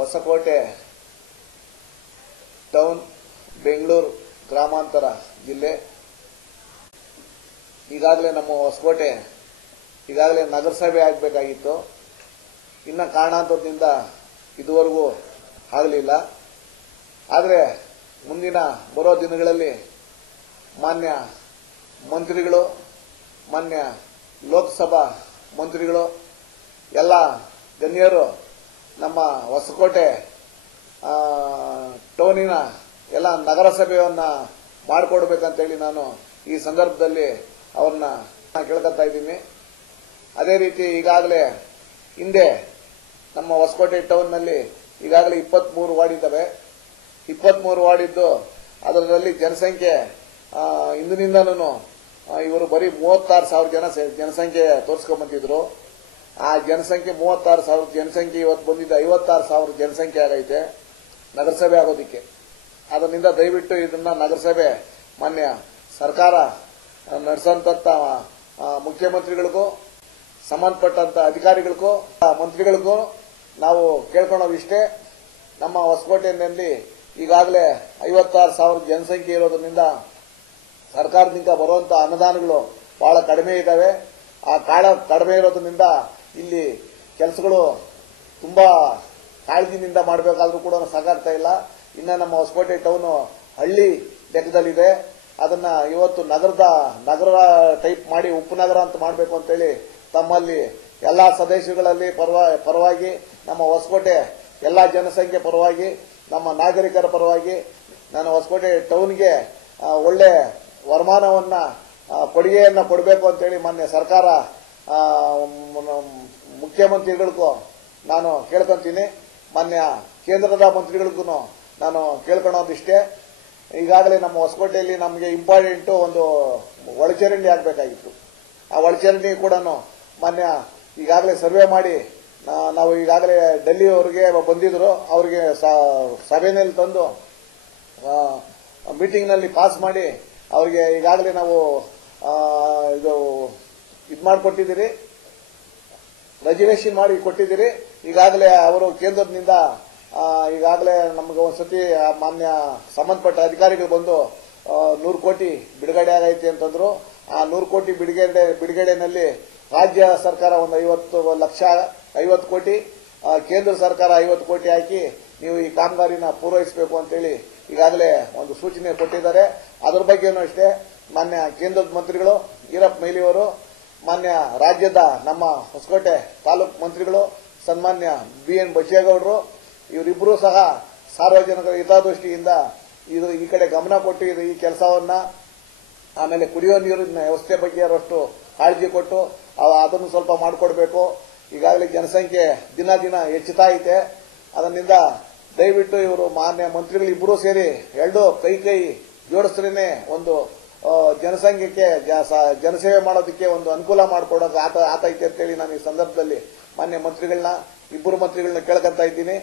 Hosakote town, Bengaluru ಗ್ರಾಮಾಂತರ ಜಿಲ್ಲೆ. ಈಗಾಗಲೇ ನಮ್ಮ ಹೊಸಕೋಟೆ ಈಗಾಗಲೇ ನಗರಸಭೆ ಆಗಬೇಕಾಗಿತ್ತು. ಇನ್ನು ಕಾರಣಾಂತರದಿಂದ ಇದುವರೆಗೂ ಆಗಲಿಲ್ಲ. ಆದರೆ ಮುಂದಿನ ಬರೋ ದಿನಗಳಲ್ಲಿ ಮಾನ್ಯ ಮಂತ್ರಿಗಳು, ಮಾನ್ಯ ಲೋಕಸಭಾ ಮಂತ್ರಿಗಳು, ಎಲ್ಲ ಗಣ್ಯರು ನಮ್ಮ ಹೊಸಕೋಟೆ ಟೌನಿನ ಎಲ್ಲ ನಗರಸಭೆಯನ್ನ ಮಾಡಿಕೊಡ್ಬೇಕಂತೇಳಿ ನಾನು ಈ ಸಂದರ್ಭದಲ್ಲಿ ಅವ್ರನ್ನ ಕೇಳ್ಕೊತಾ ಇದ್ದೀನಿ. ಅದೇ ರೀತಿ ಈಗಾಗಲೇ ಹಿಂದೆ ನಮ್ಮ ಹೊಸಕೋಟೆ ಟೌನ್ನಲ್ಲಿ ಈಗಾಗಲೇ 23 ವಾರ್ಡ್ ಇದ್ದಾವೆ. 23 ವಾರ್ಡ್ ಇದ್ದು ಅದರಲ್ಲಿ ಜನಸಂಖ್ಯೆ ಇಂದಿನಿಂದನೂ ಇವರು ಬರೀ 36,000 ಜನಸಂಖ್ಯೆ ತೋರಿಸ್ಕೊಂಡ್ಬಂದಿದ್ರು. ಆ ಜನಸಂಖ್ಯೆ 36,000 ಜನಸಂಖ್ಯೆ ಇವತ್ತು ಬಂದಿದ್ದ 56,000 ಜನಸಂಖ್ಯೆ ಆಗೈತೆ ನಗರಸಭೆ ಆಗೋದಿಕ್ಕೆ. ಅದರಿಂದ ದಯವಿಟ್ಟು ಇದನ್ನ ನಗರಸಭೆ ಮಾನ್ಯ ಸರ್ಕಾರ ನಡೆಸಂತ ಮುಖ್ಯಮಂತ್ರಿಗಳಿಗೂ ಸಂಬಂಧಪಟ್ಟಂತ ಅಧಿಕಾರಿಗಳಿಗೂ ಮಂತ್ರಿಗಳಿಗೂ ನಾವು ಕೇಳ್ಕೊಳ್ಳೋದಿಷ್ಟೇ. ನಮ್ಮ ಹೊಸಕೋಟೆಯಲ್ಲಿ ಈಗಾಗಲೇ 56,000 ಜನಸಂಖ್ಯೆ ಇರೋದ್ರಿಂದ ಸರ್ಕಾರದಿಂದ ಬರುವಂತ ಅನುದಾನಗಳು ಬಹಳ ಕಡಿಮೆ ಇದ್ದಾವೆ. ಆ ಕಡಿಮೆ ಇರೋದ್ರಿಂದ ಇಲ್ಲಿ ಕೆಲಸಗಳು ತುಂಬಾ ಕಾಳಜಿನಿಂದ ಮಾಡಬೇಕಾದ್ರೂ ಕೂಡ ಸಾಕಾಗ್ತಾ ಇಲ್ಲ. ಇನ್ನು ನಮ್ಮ ಹೊಸಕೋಟೆ ಟೌನ್ ಹಳ್ಳಿ ಲೆಕ್ಕದಲ್ಲಿದೆ. ಅದನ್ನ ಇವತ್ತು ನಗರ ಟೈಪ್ ಮಾಡಿ ಉಪನಗರ ಅಂತ ಮಾಡಬೇಕು ಅಂತೇಳಿ ತಮ್ಮಲ್ಲಿ ಎಲ್ಲಾ ಸದಸ್ಯಗಳಲ್ಲಿ ಪರವಾಗಿ ನಮ್ಮ ಹೊಸಕೋಟೆ ಎಲ್ಲಾ ಜನಸಂಖ್ಯೆ ಪರವಾಗಿ ನಮ್ಮ ನಾಗರಿಕರ ಪರವಾಗಿ ನಾನು ಹೊಸಕೋಟೆ ಟೌನ್ಗೆ ಒಳ್ಳೆ ವರಮಾನವನ್ನ ಕೊಡುಗೆಯನ್ನ ಕೊಡಬೇಕು ಅಂತೇಳಿ ಮಾನ್ಯ ಸರ್ಕಾರ ಮುಖ್ಯಮಂತ್ರಿಗಳಿಗೂ ನಾನು ಕೇಳ್ಕೊಂತೀನಿ. ಮಾನ್ಯ ಕೇಂದ್ರದ ಮಂತ್ರಿಗಳಿಗೂ ನಾನು ಕೇಳ್ಕೊಳ್ಳೋದಿಷ್ಟೇ. ಈಗಾಗಲೇ ನಮ್ಮ ಹೊಸಕೋಟೆಯಲ್ಲಿ ನಮಗೆ ಇಂಪಾರ್ಟೆಂಟ್ ಒಂದು ಒಳಚರಂಡಿ ಆಗಬೇಕಾಗಿತ್ತು. ಆ ಒಳಚರಂಡಿ ಕೂಡ ಮಾನ್ಯ ಈಗಾಗಲೇ ಸರ್ವೆ ಮಾಡಿ ನಾವು ಈಗಾಗಲೇ ಡೆಲ್ಲಿಯವರಿಗೆ ಬಂದಿದ್ರು. ಅವರಿಗೆ ಸಭೆಯಲ್ಲಿ ತಂದು ಮೀಟಿಂಗ್ನಲ್ಲಿ ಪಾಸ್ ಮಾಡಿ ಅವರಿಗೆ ಈಗಾಗಲೇ ನಾವು ಇದು ಮಾಡಿಕೊಟ್ಟಿದ್ದೀರಿ, ರಿಸರ್ವೇಶನ್ ಮಾಡಿ ಕೊಟ್ಟಿದ್ದೀರಿ. ಈಗಾಗಲೇ ಅವರು ಕೇಂದ್ರದಿಂದ ಈಗಾಗಲೇ ನಮಗೆ ಒಂದ್ಸತಿ ಮಾನ್ಯ ಸಂಬಂಧಪಟ್ಟ ಅಧಿಕಾರಿಗಳು ಬಂದು 100 ಕೋಟಿ ಬಿಡುಗಡೆ ಆಗೈತೆ ಅಂತಂದ್ರು. ಆ 100 ಕೋಟಿ ಬಿಡುಗಡೆನಲ್ಲಿ ರಾಜ್ಯ ಸರ್ಕಾರ ಒಂದು 50 ಕೋಟಿ, ಕೇಂದ್ರ ಸರ್ಕಾರ 50 ಕೋಟಿ ಹಾಕಿ ನೀವು ಈ ಕಾಮಗಾರಿನ ಪೂರೈಸಬೇಕು ಅಂತೇಳಿ ಈಗಾಗಲೇ ಒಂದು ಸೂಚನೆ ಕೊಟ್ಟಿದ್ದಾರೆ. ಅದರ ಬಗ್ಗೆನೂ ಅಷ್ಟೇ ಮಾನ್ಯ ಕೇಂದ್ರದ ಮಂತ್ರಿಗಳು ಈರಪ್ಪ ಮೊಯ್ಲಿಯವರು, ಮಾನ್ಯ ರಾಜ್ಯದ ನಮ್ಮ ಹೊಸಕೋಟೆ ತಾಲೂಕು ಮಂತ್ರಿಗಳು ಸನ್ಮಾನ್ಯ BN ಬಚ್ಚೇಗೌಡರು, ಇವರಿಬ್ಬರೂ ಸಹ ಸಾರ್ವಜನಿಕರ ಹಿತದೃಷ್ಟಿಯಿಂದ ಈ ಕಡೆ ಗಮನ ಕೊಟ್ಟು ಈ ಕೆಲಸವನ್ನ, ಆಮೇಲೆ ಕುಡಿಯುವ ನೀರಿನ ವ್ಯವಸ್ಥೆ ಬಗ್ಗೆ ಅಷ್ಟು ಕಾಳಜಿ ಕೊಟ್ಟು ಅದನ್ನು ಸ್ವಲ್ಪ ಮಾಡಿಕೊಡ್ಬೇಕು. ಈಗಾಗಲೇ ಜನಸಂಖ್ಯೆ ದಿನ ಹೆಚ್ಚುತ್ತಾ ಇದೆ. ಅದರಿಂದ ದಯವಿಟ್ಟು ಇವರು ಮಾನ್ಯ ಮಂತ್ರಿಗಳು ಇಬ್ಬರೂ ಸೇರಿ ಎರಡು ಕೈ ಜೋಡಿಸ್ರೇನೆ ಒಂದು ಜನಸಂಖ್ಯೆಗೆ ಜನಸೇವೆ ಮಾಡೋದಕ್ಕೆ ಒಂದು ಅನುಕೂಲ ಮಾಡಿಕೊಡೋಕೆ ಆತೈತೆ ಅಂತೇಳಿ ನಾನು ಈ ಸಂದರ್ಭದಲ್ಲಿ ಮಾನ್ಯ ಮಂತ್ರಿಗಳನ್ನ ಇಬ್ಬರು ಮಂತ್ರಿಗಳನ್ನ ಕೇಳ್ಕೊಂತ ಇದ್ದೀನಿ.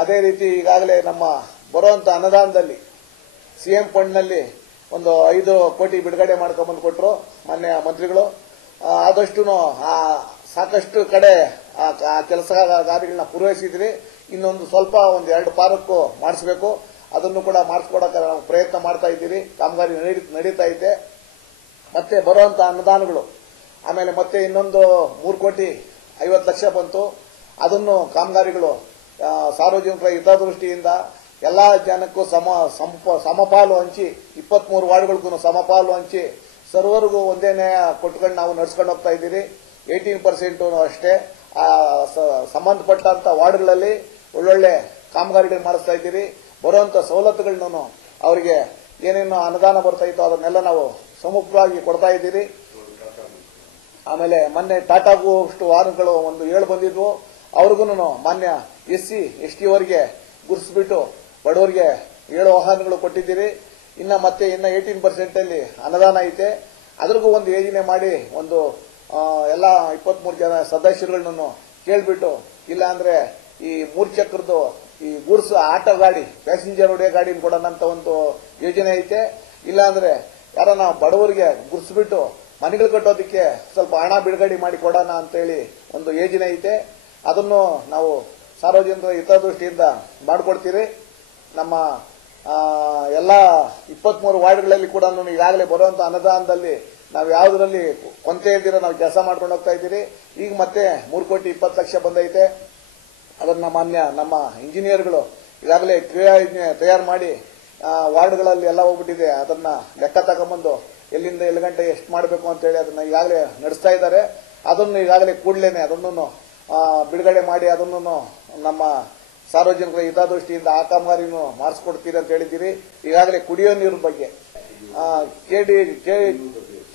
ಅದೇ ರೀತಿ ಈಗಾಗಲೇ ನಮ್ಮ ಬರುವಂತ ಅನುದಾನದಲ್ಲಿ CM ಫಂಡ್ನಲ್ಲಿ ಒಂದು 5 ಕೋಟಿ ಬಿಡುಗಡೆ ಮಾಡ್ಕೊಂಡ್ಬಂದು ಕೊಟ್ಟರು ಮಾನ್ಯ ಮಂತ್ರಿಗಳು. ಆದಷ್ಟು ಸಾಕಷ್ಟು ಕಡೆ ಆ ಕೆಲಸ ಕಾರ್ಯಗಳನ್ನ ಪೂರೈಸಿದ್ರಿ. ಇನ್ನೊಂದು ಸ್ವಲ್ಪ ಒಂದು 2 ಪಾರ್ಕ್ ಮಾಡಿಸಬೇಕು. ಅದನ್ನು ಕೂಡ ಮಾಡಿಸ್ಕೊಡಕ್ಕೆ ನಾವು ಪ್ರಯತ್ನ ಮಾಡ್ತಾ ಇದ್ದೀರಿ. ಕಾಮಗಾರಿ ನಡೀತಾ ಇದೆ. ಮತ್ತೆ ಬರುವಂತ ಅನುದಾನಗಳು ಆಮೇಲೆ ಮತ್ತೆ ಇನ್ನೊಂದು 3 ಕೋಟಿ 50 ಲಕ್ಷ ಬಂತು. ಅದನ್ನು ಕಾಮಗಾರಿಗಳು ಸಾರ್ವಜನಿಕರ ಹಿತದೃಷ್ಟಿಯಿಂದ ಎಲ್ಲಾ ಜನಕ್ಕೂ ಸಮಪಾಲು ಹಂಚಿ 23 ವಾರ್ಡ್ಗಳಿಗೂ ಸಮಪಾಲು ಹಂಚಿ ಸರ್ವರಿಗೂ ಒಂದೇ ನ್ಯಾಯ ಕೊಟ್ಕೊಂಡು ನಾವು ನಡ್ಸ್ಕೊಂಡು ಹೋಗ್ತಾ ಇದ್ದೀರಿ. 18% ಅಷ್ಟೇ ಸಂಬಂಧಪಟ್ಟಂತ ವಾರ್ಡ್ಗಳಲ್ಲಿ ಒಳ್ಳೊಳ್ಳೆ ಕಾಮಗಾರಿಗಳು ಮಾಡಿಸ್ತಾ ಇದ್ದೀರಿ. ಬರುವಂತ ಸವಲತ್ತುಗಳನ್ನು ಅವರಿಗೆ ಏನೇನು ಅನುದಾನ ಬರ್ತಾ ಇತ್ತು ಅದನ್ನೆಲ್ಲ ನಾವು ಸಮುಖವಾಗಿ ಕೊಡ್ತಾ ಇದ್ದೀರಿ. ಆಮೇಲೆ ಮೊನ್ನೆ ಟಾಟಾಗೂ ಅಷ್ಟು ವಾಹನಗಳು ಒಂದು 7 ಬಂದಿದ್ವು. ಅವ್ರಿಗೂ ಮಾನ್ಯ SC ST ಅವರಿಗೆ ಗುರುತಿಸ್ಬಿಟ್ಟು ಬಡವರಿಗೆ 7 ವಾಹನಗಳು ಕೊಟ್ಟಿದ್ದೀರಿ. ಇನ್ನ 18% ಅಲ್ಲಿ ಅನುದಾನ ಐತೆ. ಅದ್ರಿಗೂ ಒಂದು ಯೋಜನೆ ಮಾಡಿ ಒಂದು ಎಲ್ಲ 23 ಜನ ಸದಸ್ಯರುಗಳನ್ನು ಕೇಳ್ಬಿಟ್ಟು, ಇಲ್ಲ ಅಂದ್ರೆ ಈ 3 ಚಕ್ರದ್ದು ಈ ಗೂಡ್ಸ್ ಆಟೋ ಗಾಡಿ ಪ್ಯಾಸೆಂಜರ್ ಹೊಡೆಯೋ ಗಾಡಿ ಕೊಡೋಣಂತ ಒಂದು ಯೋಜನೆ ಐತೆ. ಇಲ್ಲ ಅಂದ್ರೆ ಯಾರನ್ನ ಬಡವರಿಗೆ ಗುರ್ಸ್ಬಿಟ್ಟು ಮನೆಗಳು ಕಟ್ಟೋದಕ್ಕೆ ಸ್ವಲ್ಪ ಹಣ ಬಿಡುಗಡೆ ಮಾಡಿ ಕೊಡೋಣ ಅಂತೇಳಿ ಒಂದು ಯೋಜನೆ ಐತೆ. ಅದನ್ನು ನಾವು ಸಾರ್ವಜನಿಕರ ಹಿತದೃಷ್ಟಿಯಿಂದ ಮಾಡಿಕೊಡ್ತೀರಿ. ನಮ್ಮ ಎಲ್ಲ 23 ವಾರ್ಡ್ಗಳಲ್ಲಿ ಕೂಡ ಈಗಾಗಲೇ ಬರುವಂತಹ ಅನುದಾನದಲ್ಲಿ ನಾವು ಯಾವುದರಲ್ಲಿ ಕೊಂತೆ ಇದ್ದೀರ ನಾವು ಕೆಲಸ ಮಾಡ್ಕೊಂಡು ಹೋಗ್ತಾ ಇದ್ದೀರಿ. ಈಗ ಮತ್ತೆ 3,20,00,000 ಬಂದೈತೆ. ಅದನ್ನ ಮಾನ್ಯ ನಮ್ಮ ಇಂಜಿನಿಯರ್ಗಳು ಈಗಾಗಲೇ ಕ್ರಿಯಾ ಯೋಜನೆ ತಯಾರು ಮಾಡಿ ವಾರ್ಡ್ಗಳಲ್ಲಿ ಎಲ್ಲ ಹೋಗ್ಬಿಟ್ಟಿದೆ. ಅದನ್ನ ಲೆಕ್ಕ ತಗೊಂಬಂದು ಎಲ್ಲಿಂದ ಎಲ್ಲಿ ಗಂಟೆ ಎಷ್ಟು ಮಾಡಬೇಕು ಅಂತೇಳಿ ಅದನ್ನ ಈಗಾಗಲೇ ನಡೆಸ್ತಾ ಇದ್ದಾರೆ. ಅದನ್ನು ಈಗಾಗಲೇ ಕೂಡಲೇನೆ ಅದನ್ನು ಬಿಡುಗಡೆ ಮಾಡಿ ಅದನ್ನು ನಮ್ಮ ಸಾರ್ವಜನಿಕರ ಹಿತದೃಷ್ಟಿಯಿಂದ ಆ ಕಾಮಗಾರಿನೂ ಮಾಡಿಸ್ಕೊಡ್ತೀರಿ ಅಂತ ಹೇಳಿದ್ದೀರಿ. ಈಗಾಗಲೇ ಕುಡಿಯೋ ನೀರಿನ ಬಗ್ಗೆ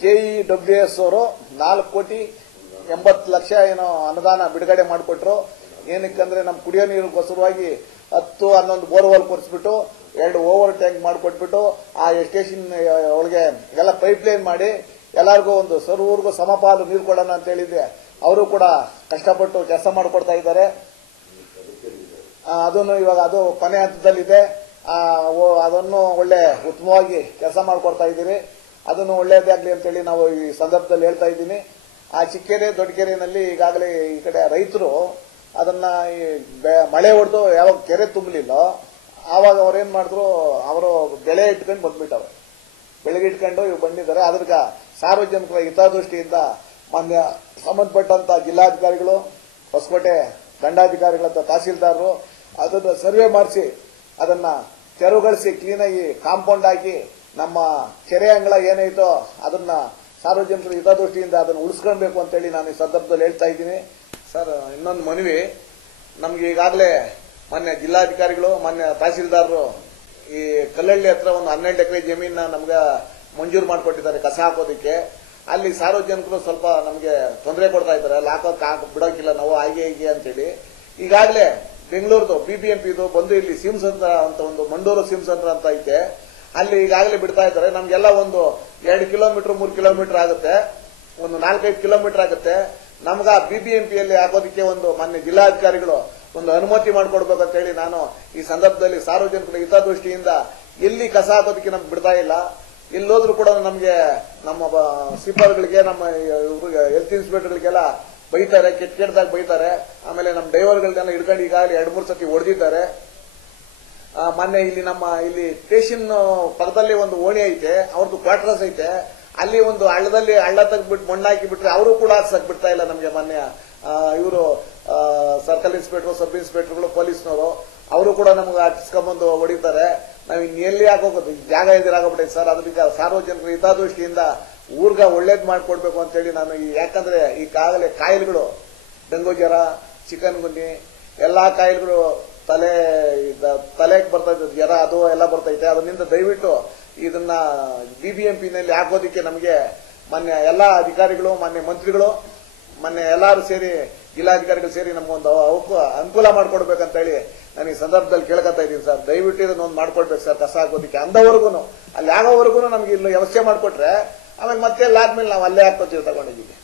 KEWS ಅವರು 4,80,00,000 ಏನೋ ಅನುದಾನ ಬಿಡುಗಡೆ ಮಾಡಿಕೊಟ್ರು. ಏನಕ್ಕಂದ್ರೆ ನಮ್ಮ ಕುಡಿಯೋ ನೀರಿಗೋಸ್ಕರವಾಗಿ 10-11 ಬೋರ್ವೆಲ್ ಕೊರಿಸ್ಬಿಟ್ಟು 2 ಓವರ್ ಟ್ಯಾಂಕ್ ಮಾಡಿಕೊಟ್ಬಿಟ್ಟು ಆ ಎಸ್ಟೇಷನ್ ಒಳಗೆ ಎಲ್ಲ ಪೈಪ್ಲೈನ್ ಮಾಡಿ ಎಲ್ಲರಿಗೂ ಒಂದು ಸರ್ವೂರ್ಗೂ ಸಮಪಾಲು ನೀರು ಕೊಡೋಣ ಅಂತ ಹೇಳಿದ್ದೆ. ಅವರು ಕೂಡ ಕಷ್ಟಪಟ್ಟು ಕೆಲಸ ಮಾಡಿಕೊಡ್ತಾ ಇದ್ದಾರೆ. ಅದನ್ನು ಇವಾಗ ಅದು ಕೊನೆ ಹಂತದಲ್ಲಿದೆ. ಅದನ್ನು ಒಳ್ಳೆ ಉತ್ತಮವಾಗಿ ಕೆಲಸ ಮಾಡಿಕೊಡ್ತಾ ಇದ್ದೀರಿ. ಅದನ್ನು ಒಳ್ಳೆಯದಾಗಲಿ ಅಂತೇಳಿ ನಾವು ಈ ಸಂದರ್ಭದಲ್ಲಿ ಹೇಳ್ತಾ ಇದ್ದೀನಿ. ಆ ಚಿಕ್ಕೆರೆ ದೊಡ್ಡಕೆರೆನಲ್ಲಿ ಈಗಾಗಲೇ ಈ ಕಡೆ ರೈತರು ಅದನ್ನ ಮಳೆ ಹೊಡೆದು ಯಾವಾಗ ಕೆರೆ ತುಂಬಲಿಲ್ಲ ಆವಾಗ ಅವ್ರೇನ್ ಮಾಡಿದ್ರು, ಅವರು ಬೆಳೆ ಇಟ್ಕೊಂಡು ಬಂದ್ಬಿಟ್ಟವ್ರೆ. ಬೆಳಗ್ಗೆ ಇಟ್ಕೊಂಡು ಇವು ಬಂದಿದ್ದಾರೆ. ಅದಕ್ಕೆ ಸಾರ್ವಜನಿಕರ ಹಿತದೃಷ್ಟಿಯಿಂದ ಮಾನ್ಯ ಸಂಬಂಧಪಟ್ಟಂತ ಜಿಲ್ಲಾಧಿಕಾರಿಗಳು, ಹೊಸಕೋಟೆ ದಂಡಾಧಿಕಾರಿಗಳಂತ ತಹಸೀಲ್ದಾರರು ಅದನ್ನು ಸರ್ವೆ ಮಾಡಿಸಿ ಅದನ್ನ ತೆರವುಗೊಳಿಸಿ ಕ್ಲೀನಾಗಿ ಕಾಂಪೌಂಡ್ ಹಾಕಿ ನಮ್ಮ ಕೆರೆ ಅಂಗಳ ಏನೈತೋ ಅದನ್ನ ಸಾರ್ವಜನಿಕರ ಹಿತದೃಷ್ಟಿಯಿಂದ ಅದನ್ನು ಉಳಿಸ್ಕೊಳ್ಬೇಕು ಅಂತೇಳಿ ನಾನು ಈ ಸಂದರ್ಭದಲ್ಲಿ ಹೇಳ್ತಾ ಇದ್ದೀನಿ. ಸರ್, ಇನ್ನೊಂದು ಮನವಿ, ನಮ್ಗೆ ಈಗಾಗಲೇ ಮಾನ್ಯ ಜಿಲ್ಲಾಧಿಕಾರಿಗಳು ಮಾನ್ಯ ತಹಸೀಲ್ದಾರರು ಈ ಕಲ್ಲಳ್ಳಿ ಹತ್ರ ಒಂದು 12 ಎಕರೆ ಜಮೀನ ನಮ್ಗೆ ಮಂಜೂರು ಮಾಡಿಕೊಟ್ಟಿದ್ದಾರೆ ಕಸ ಹಾಕೋದಕ್ಕೆ. ಅಲ್ಲಿ ಸಾರ್ವಜನಿಕರು ಸ್ವಲ್ಪ ನಮಗೆ ತೊಂದರೆ ಕೊಡ್ತಾ ಇದ್ದಾರೆ. ಬಿಡೋಕಿಲ್ಲ ನಾವು ಹಾಗೆ ಹೀಗೆ ಅಂತೇಳಿ. ಈಗಾಗಲೇ ಬೆಂಗಳೂರದು BBMPದು ಬಂದು ಇಲ್ಲಿ ಸಿಮ್ಸಂದ್ರ ಅಂತ ಒಂದು ಮಂಡೂರು ಸಿಮ್ಸಂದ್ರ ಅಂತ ಐತೆ, ಅಲ್ಲಿ ಈಗಾಗಲೇ ಬಿಡ್ತಾ ಇದ್ದಾರೆ. ನಮ್ಗೆಲ್ಲ ಒಂದು 2 ಕಿಲೋಮೀಟರ್ 3 ಕಿಲೋಮೀಟರ್ ಆಗುತ್ತೆ, ಒಂದು 4-5 ಕಿಲೋಮೀಟರ್ ಆಗುತ್ತೆ. ನಮ್ಗ BBMPಯಲ್ಲಿ ಹಾಕೋದಕ್ಕೆ ಒಂದು ಮಾನ್ಯ ಜಿಲ್ಲಾಧಿಕಾರಿಗಳು ಒಂದು ಅನುಮತಿ ಮಾಡಿಕೊಡ್ಬೇಕಂತ ಹೇಳಿ ನಾನು ಈ ಸಂದರ್ಭದಲ್ಲಿ ಸಾರ್ವಜನಿಕರ ಹಿತದೃಷ್ಟಿಯಿಂದ ಎಲ್ಲಿ ಕಸ ಹಾಕೋದಕ್ಕೆ ನಮ್ಗೆ ಬಿಡ್ತಾ ಇಲ್ಲ. ಎಲ್ಲೋದ್ರೂ ಕೂಡ ನಮ್ಗೆ ನಮ್ಮ ಸಿಬ್ಬರ್ಗಳಿಗೆ ನಮ್ಮ ಹೆಲ್ತ್ ಇನ್ಸ್ಪೆಕ್ಟರ್ಗಳಿಗೆಲ್ಲ ಬೈತಾರೆ, ಕೆಟ್ಟದಾಗ ಬೈತಾರೆ. ಆಮೇಲೆ ನಮ್ಮ ಡ್ರೈವರ್ಗಳನ್ನೆಲ್ಲ ಹಿಡ್ಕೊಂಡು ಈಗಾಗಲೇ 2-3 ಸತಿ ಹೊಡೆದಿದ್ದಾರೆ. ಮೊನ್ನೆ ಇಲ್ಲಿ ನಮ್ಮ ಇಲ್ಲಿ ಸ್ಟೇಷನ್ ಪಕ್ಕದಲ್ಲಿ ಒಂದು ಓಣಿ ಐತೆ, ಅವ್ರದ್ದು ಕ್ವಾರ್ಟರ್ಸ್ ಐತೆ. ಅಲ್ಲಿ ಒಂದು ಹಳ್ಳ ತೆಗ್ಬಿಟ್ಟು ಮಣ್ಣು ಹಾಕಿ ಬಿಟ್ರೆ ಅವರು ಕೂಡ ಹಾಕ್ಸಕ್ ಬಿಡ್ತಾ ಇಲ್ಲ ನಮ್ಗೆ. ಮೊನ್ನೆ ಇವರು ಸರ್ಕಲ್ ಇನ್ಸ್ಪೆಕ್ಟರ್, ಸಬ್ ಇನ್ಸ್ಪೆಕ್ಟರ್ಗಳು, ಪೊಲೀಸ್ನವರು ಅವರು ಕೂಡ ನಮ್ಗೆ ಹಚ್ಕೊಂಡ್ಬಂದು ಹೊಡಿತಾರೆ. ನಾವು ಇನ್ನೆಲ್ಲಿ ಹಾಕೋದು ಜಾಗ ಎದುರಾಗಬಿಟ್ಟೈತೆ ಸರ್. ಅದರಿಂದ ಸಾರ್ವಜನಿಕರ ಹಿತದೃಷ್ಟಿಯಿಂದ ಊರ್ಗ ಒಳ್ಳೇದ್ ಮಾಡ್ಕೊಡ್ಬೇಕು ಅಂತ ಹೇಳಿ ನಾನು ಯಾಕಂದ್ರೆ ಈಗಾಗಲೇ ಕಾಯಿಲೆಗಳು ಡೆಂಗು ಜ್ವರ, ಚಿಕನ್ ಗುನ್ನಿ ಎಲ್ಲಾ ಕಾಯಿಲೆಗಳು ತಲೆಗೆ ಬರ್ತೈತೆ, ಜ್ವರ ಅದು ಎಲ್ಲ ಬರ್ತೈತೆ. ಅದರಿಂದ ದಯವಿಟ್ಟು ಇದನ್ನ BBMPನಲ್ಲಿ ಹಾಕೋದಿಕ್ಕೆ ನಮಗೆ ಮಾನ್ಯ ಎಲ್ಲಾ ಅಧಿಕಾರಿಗಳು, ಮಾನ್ಯ ಮಂತ್ರಿಗಳು, ಮೊನ್ನೆ ಎಲ್ಲಾರು ಸೇರಿ ಜಿಲ್ಲಾಧಿಕಾರಿಗಳು ಸೇರಿ ನಮಗೊಂದು ಅನುಕೂಲ ಮಾಡ್ಕೊಡ್ಬೇಕಂತ ಹೇಳಿ ನಾನು ಈ ಸಂದರ್ಭದಲ್ಲಿ ಕೇಳ್ಕೊತಾ ಇದ್ದೀನಿ ಸರ್. ದಯವಿಟ್ಟು ಇದನ್ನೊಂದು ಮಾಡ್ಕೊಡ್ಬೇಕು ಸರ್ ಕಸ ಹಾಕೋದಿಕ್ಕೆ. ಅಂದವರೆಗೂ ಅಲ್ಲಿ ಆಗೋವರೆಗೂ ನಮ್ಗೆ ಇಲ್ಲಿ ವ್ಯವಸ್ಥೆ ಮಾಡ್ಕೊಟ್ರೆ ಆಮೇಲೆ ಮತ್ತೆ ಆದ್ಮೇಲೆ ನಾವು ಅಲ್ಲೇ ಹಾಕೋತೀವಿ ತಗೊಂಡಿದ್ದೀವಿ.